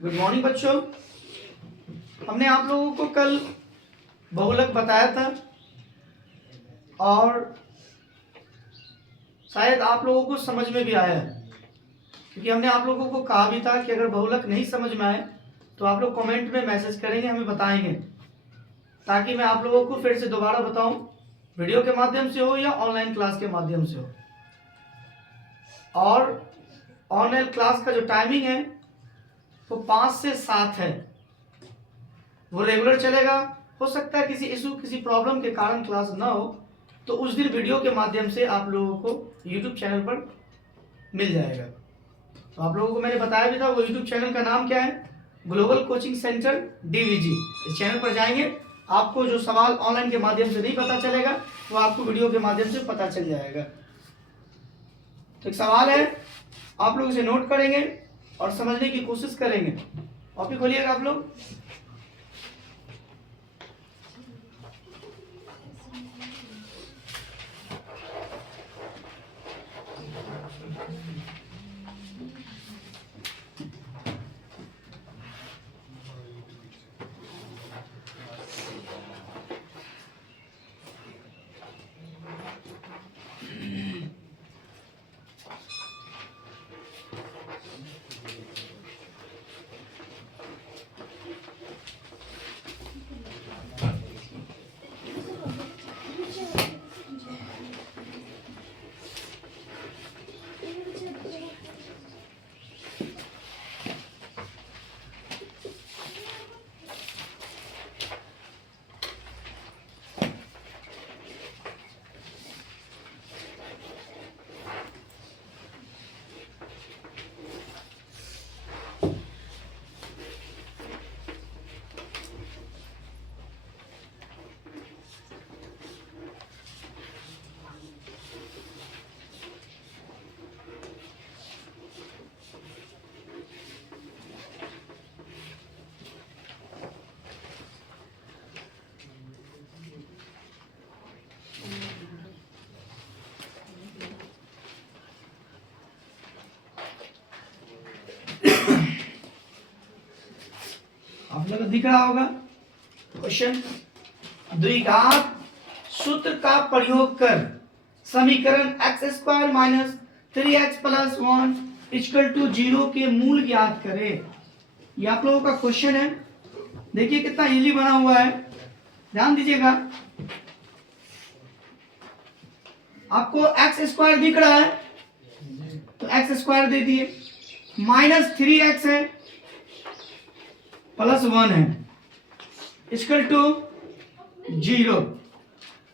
Good morning बच्चों। हमने आप लोगों को कल बहुलक बताया था और शायद आप लोगों को समझ में भी आया है, क्योंकि हमने आप लोगों को कहा भी था कि अगर बहुलक नहीं समझ में आए तो आप लोग कमेंट में मैसेज करेंगे, हमें बताएंगे, ताकि मैं आप लोगों को फिर से दोबारा बताऊं, वीडियो के माध्यम से हो या ऑनलाइन क्लास के माध्यम से हो। और ऑनलाइन क्लास का जो टाइमिंग है वो 5 से 7 है, वो रेगुलर चलेगा। हो सकता है किसी इशू किसी प्रॉब्लम के कारण क्लास ना हो तो उस दिन वीडियो के माध्यम से आप लोगों को यूट्यूब चैनल पर मिल जाएगा। तो आप लोगों को मैंने बताया भी था, वो यूट्यूब चैनल का नाम क्या है, ग्लोबल कोचिंग सेंटर DVG। इस चैनल पर जाएंगे, आपको जो सवाल ऑनलाइन के माध्यम से नहीं पता चलेगा वो आपको वीडियो के माध्यम से पता चल जाएगा। तो एक सवाल है, आप लोग इसे नोट करेंगे और समझने की कोशिश करेंगे। कॉपी खोलिएगा आप लोग। आप लोग को दिख रहा होगा क्वेश्चन। द्विघात सूत्र का प्रयोग कर समीकरण x² minus 3x plus 1 equal to 0 के मूल ज्ञात करें। ये आप लोगों का क्वेश्चन है। देखिए कितना इजी बना हुआ है, ध्यान दीजिएगा। आपको x² दिख रहा है तो x² दे दिए, माइनस 3x है प्लस 1 है इक्वल टू 0।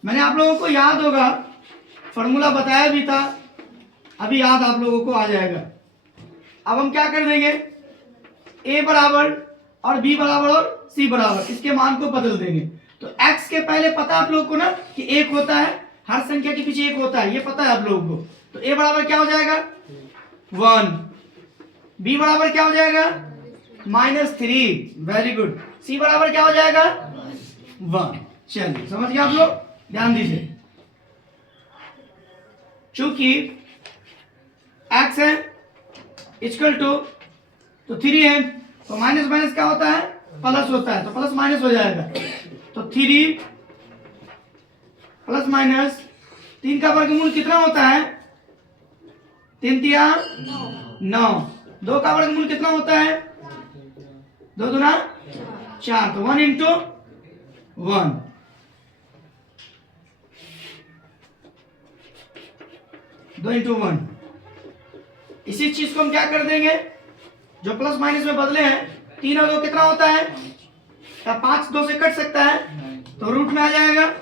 मैंने आप लोगों को याद होगा, फॉर्मूला बताया भी था, अभी याद आप लोगों को आ जाएगा। अब हम क्या कर देंगे, a बराबर और b बराबर और c बराबर, इसके मान को बदल देंगे। तो x के पहले पता है आप लोगों को ना कि 1 होता है, हर संख्या के पीछे 1 होता है, ये पता है आप लोगों को। तो a बराबर क्या हो जाएगा 1, b बराबर क्या हो जाएगा -3, वेरी गुड, c बराबर क्या हो जाएगा 1। चलिए समझ गए आप लोग, ध्यान दीजिए। चूंकि x है इक्वल टू तो 3 है, तो माइनस माइनस क्या होता है प्लस होता है, तो प्लस माइनस हो जाएगा। तो 3 प्लस माइनस 3 का वर्गमूल कितना होता है 3 तिया 9, 2 का वर्गमूल कितना होता है 2 दूना 4, तो 1 इंटू 1। दो इंटू 1। इसी चीज को हम क्या कर देंगे, जो प्लस माइनस में बदले हैं, 3 और 2 कितना होता है, क्या 5 2 से कट सकता है, तो रूट में आ जाएगा।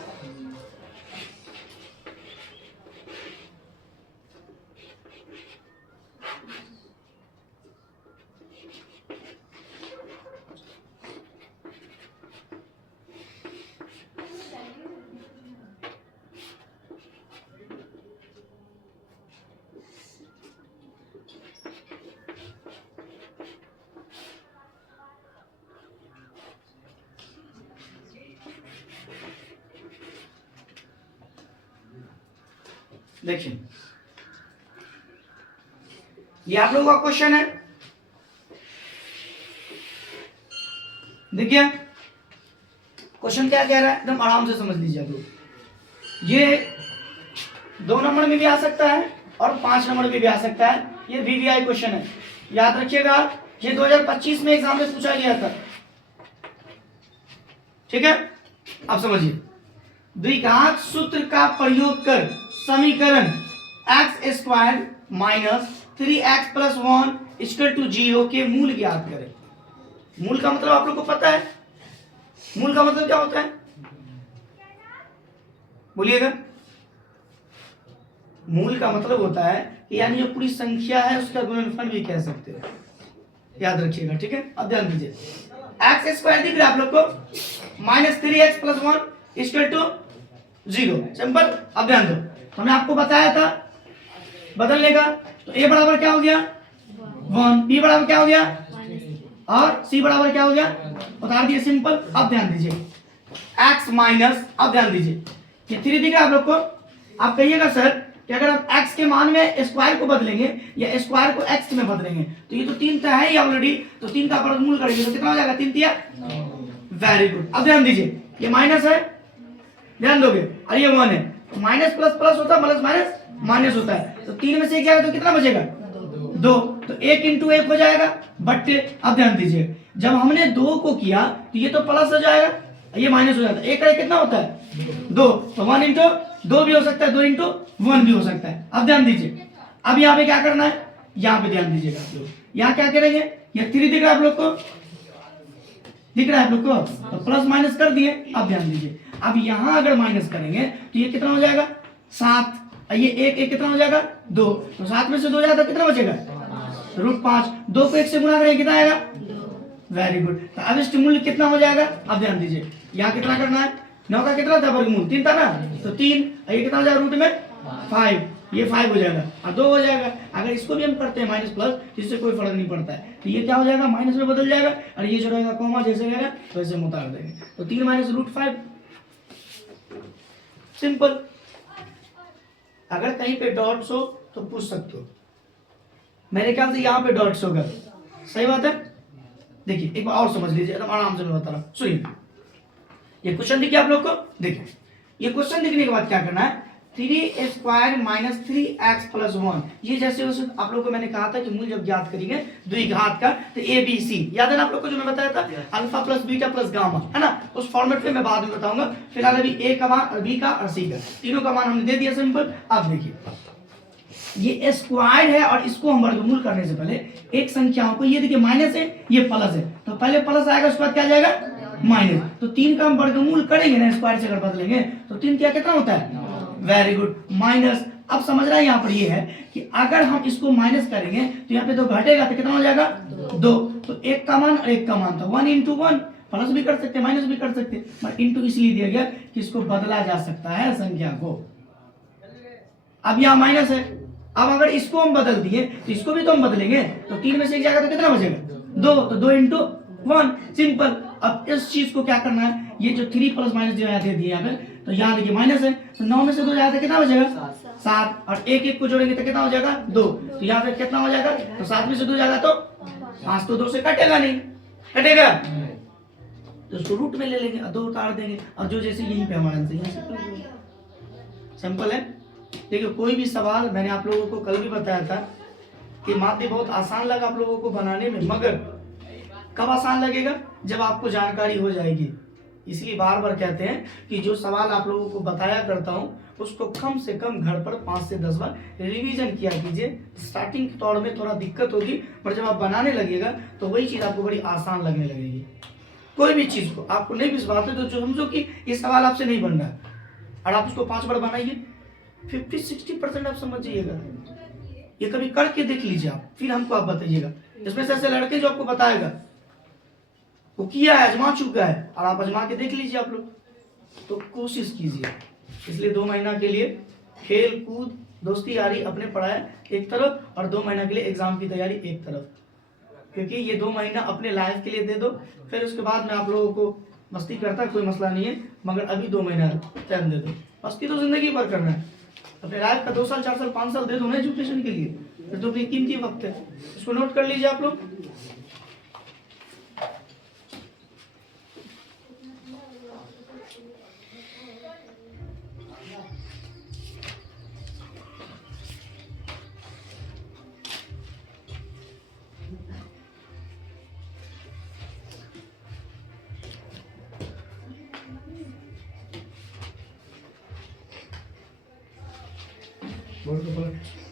देखिए ये आप लोगों का क्वेश्चन है। देखिए क्वेश्चन क्या कह रहा है, एकदम आराम से समझ लीजिए आप लोग। ये 2 नंबर में भी आ सकता है और 5 नंबर में भी आ सकता है। ये VVI क्वेश्चन है, याद रखिएगा। ये 2025 में एग्जाम में पूछा गया था, ठीक है। अब समझिए, द्विघात सूत्र का प्रयोग कर समीकरण x² minus 3x plus 1 equal to 0 के मूल ज्ञात करें। मूल का मतलब आप लोग को पता है, मूल का मतलब क्या होता है, बोलिएगा। मूल का मतलब होता है कि यानी जो पूरी संख्या है उसका गुणनफल भी कह सकते हो, याद रखिएगा, ठीक है। अब ध्यान दीजिए, x² दिख रहा है आप लोग को, minus 3x plus 1 equal to 0, simple. अब ध्यान दो, तो हमने आपको बताया था बदलने का, तो a बराबर क्या हो गया 1, b बराबर क्या हो गया और c बराबर क्या हो गया, उतार दिए, सिंपल। अब ध्यान दीजिए, x माइनस, अब ध्यान दीजिए, ये 3 दिख रहा है आप लोग को। आप कहिएगा सर कि अगर आप x के मान में स्क्वायर को बदलेंगे या स्क्वायर को x में बदलेंगे तो ये तो 3 तो है ही ऑलरेडी, तो 3 का वर्गमूल करेंगे तो कितना हो जाएगा, 3 तिया, वेरी गुड। अब ध्यान दीजिए, ये माइनस है, ध्यान दोगे, और ये 1 है, तो माइनस प्लस प्लस होता है, प्लस माइनस माइनस होता है, तो 3 में से 1 जाएगा तो कितना बचेगा 2, तो 1 इंटू 1 हो जाएगा, बट अब ध्यान दीजिए, जब हमने 2 को किया तो ये तो प्लस हो जाएगा, ये माइनस हो जाता है, 1 का 1 कितना होता है 2, तो 1 इंटू 2 भी हो सकता है, 2 इंटू 1 भी हो सकता है। अब ध्यान दीजिए, अब यहाँ पे क्या करना है, यहाँ पे ध्यान दीजिएगा आप लोग, यहाँ क्या करेंगे, ये 3 दिख रहा है आप लोग को, दिख रहा है आप लोग को, तो प्लस माइनस कर दिए। अब ध्यान दीजिए, अब यहां अगर माइनस करेंगे तो ये कितना हो जाएगा 7, ये 1 कितना हो जाएगा 2, तो 7 में से 2 जाएगा तो कितना बचेगा √5, 2 को 1 से गुणा करेंगे कितना आएगा, वेरी गुड। तो अब इसका मूल्य कितना हो जाएगा, अब ध्यान दीजिए, यहाँ कितना करना है, 9 का कितना था वर्गमूल 3 था ना, तो 3, ये कितना हो जाएगा रूट में 5, ये 5 हो जाएगा और 2 हो जाएगा। अगर इसको भी हम करते हैं माइनस प्लस, इससे कोई फर्क नहीं पड़ता है, तो ये क्या हो जाएगा माइनस में बदल जाएगा, और ये जो रहेगा कॉमा जैसे रहेगा वैसे हम उतार देंगे, तो 3 माइनस √5, सिंपल। अगर कहीं पे डॉट्स हो तो पूछ सकते हो, मेरे ख्याल से यहाँ पे डॉट्स होगा, सही बात है। देखिए एक बार और समझ लीजिए, एकदम आराम से मैं बता रहा हूँ, सुनिए। ये क्वेश्चन देखिए आप लोग को, देखिए ये क्वेश्चन देखने के बाद क्या करना है, 3² माइनस 3x प्लस 1, ये जैसे उस आप लोग को मैंने कहा था कि मूल जब ज्ञात करेंगे द्विघात का, तो ABC याद है ना आप लोग को, जो मैं बताया था alpha plus beta plus gamma, है ना, उस फॉर्मेट पे मैं बाद में बताऊंगा। फिलहाल अभी A का मान और B का और C का, तीनों का मान हमने दे दिया, सिंपल। अब देखिए ये स्क्वायर है और इसको हम वर्गमूल करने से पहले एक संख्याओं को, ये देखिए माइनस है ये प्लस है, तो पहले प्लस आएगा उसके बाद क्या जाएगा माइनस, तो 3 का हम वर्गमूल करेंगे ना स्क्वायर से अगर बदलेंगे तो 3 क्या कितना होता है, वेरी गुड, माइनस। अब समझ रहा है यहाँ पर ये है कि अगर हम इसको माइनस करेंगे तो यहाँ पे 2 घटेगा तो कितना हो जाएगा 2, तो 1 का मान और 1 का मान था, 1 इंटू 1, प्लस भी कर सकते माइनस भी कर सकते, बट इंटू इसलिए दिया गया कि इसको बदला जा सकता है संख्या को। अब यहाँ माइनस है, अब अगर इसको हम बदल दिए तो इसको भी तो हम बदलेंगे, तो 3 में से 1 जाएगा तो कितना बचेगा 2, तो 2 इंटू 1, सिंपल। अब इस चीज को क्या करना है, ये जो 3 प्लस माइनस जो दे दिए यहाँ पे, तो यहाँ देखिए माइनस है, तो 9 में से 2 जाएगा तो कितना बचेगा 7, और 1 को जोड़ेंगे तो कितना हो जाएगा 2, तो यहाँ पे कितना हो जाएगा, तो 7 में से 2 जाएगा तो 5, तो 2 से कटेगा नहीं, कटेगा तो उसको रूट में ले लेंगे और 2 उतार देंगे, और जो जैसे यहीं पे हमारा आंसर, सिंपल है। देखिए कोई भी सवाल, मैंने आप लोगों को कल भी बताया था कि माध्य बहुत आसान लगा आप लोगों को बनाने में, मगर कब आसान लगेगा, जब आपको जानकारी हो जाएगी। इसलिए बार बार कहते हैं कि जो सवाल आप लोगों को बताया करता हूँ उसको कम से कम घर पर 5 से 10 बार रिवीजन किया कीजिए। स्टार्टिंग के तौर में थोड़ा दिक्कत होगी, पर जब आप बनाने लगेगा तो वही चीज़ आपको बड़ी आसान लगने लगेगी। कोई भी चीज़ को आपको नहीं विश्वास है तो जो समझो कि ये सवाल आपसे नहीं बन रहा है और आप उसको 5 बार बनाइए, 50-60% आप समझ जाइएगा। ये कभी करके देख लीजिए आप, फिर हमको आप बताइएगा। इसमें से ऐसे लड़के जो आपको बताएगा वो किया है, आजमा चुका है, और आप आजमा के देख लीजिए आप लोग, तो कोशिश कीजिए। इसलिए 2 महीना के लिए खेल कूद दोस्ती यारी अपने पढ़ाई एक तरफ, और 2 महीना के लिए एग्जाम की तैयारी एक तरफ, क्योंकि ये 2 महीना अपने लाइफ के लिए दे दो, फिर उसके बाद में आप लोगों को मस्ती करता है कोई मसला नहीं है, मगर अभी 2 महीना टाइम दे दो। मस्ती तो जिंदगी भर करना है, अपने लाइफ का 2 साल 4 साल 5 साल दे दो ना एजुकेशन के लिए, फिर तो अपनी कीमती वक्त है। इसको नोट कर लीजिए आप लोग। बोर्ड को पलट।